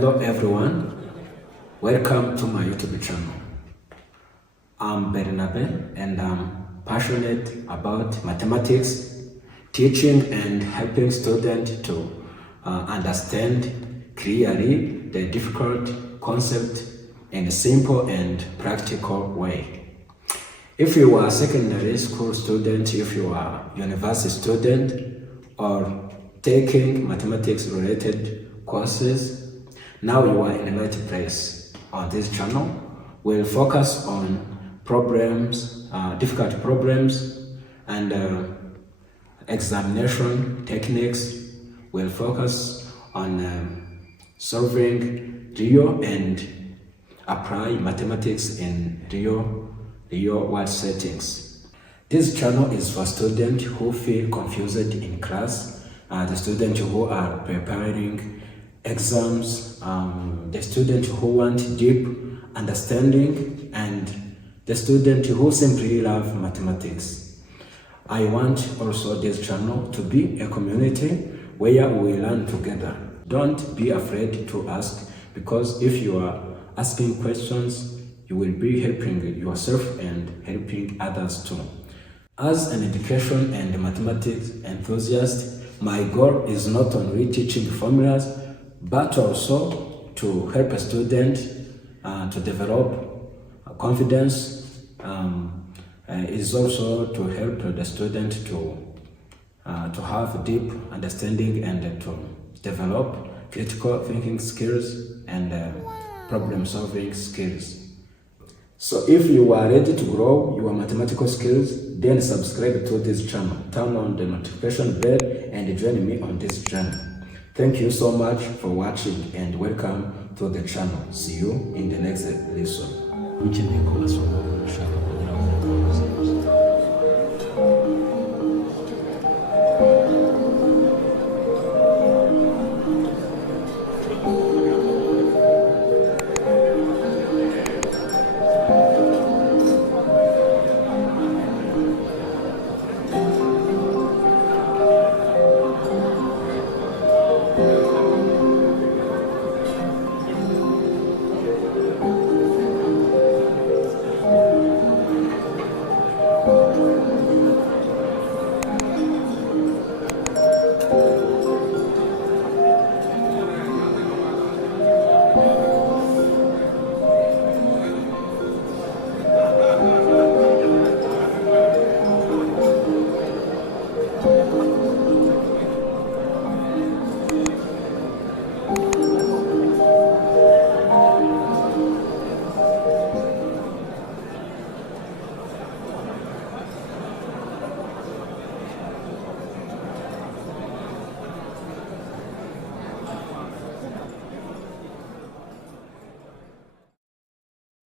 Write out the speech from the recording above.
Hello everyone, welcome to my YouTube channel. I'm Bernabe and I'm passionate about mathematics, teaching and helping students to understand clearly the difficult concept in a simple and practical way. If you are a secondary school student, if you are a university student, or taking mathematics related courses, now you are in the right place. On this channel, we'll focus on problems, difficult problems, and examination techniques. We'll focus on solving real and apply mathematics in real world settings. This channel is for students who feel confused in class, the students who are preparing exams, the students who want deep understanding, and the students who simply love mathematics. I want also this channel to be a community where we learn together. Don't be afraid to ask, because if you are asking questions, you will be helping yourself and helping others too. As an education and mathematics enthusiast, my goal is not only teaching formulas, but also to help a student to develop confidence. Is also to help the student to have deep understanding and to develop critical thinking skills and problem-solving skills. So if you are ready to grow your mathematical skills, then subscribe to this channel, turn on the notification bell, and join me on this journey. Thank you so much for watching and welcome to the channel. See you in the next lesson.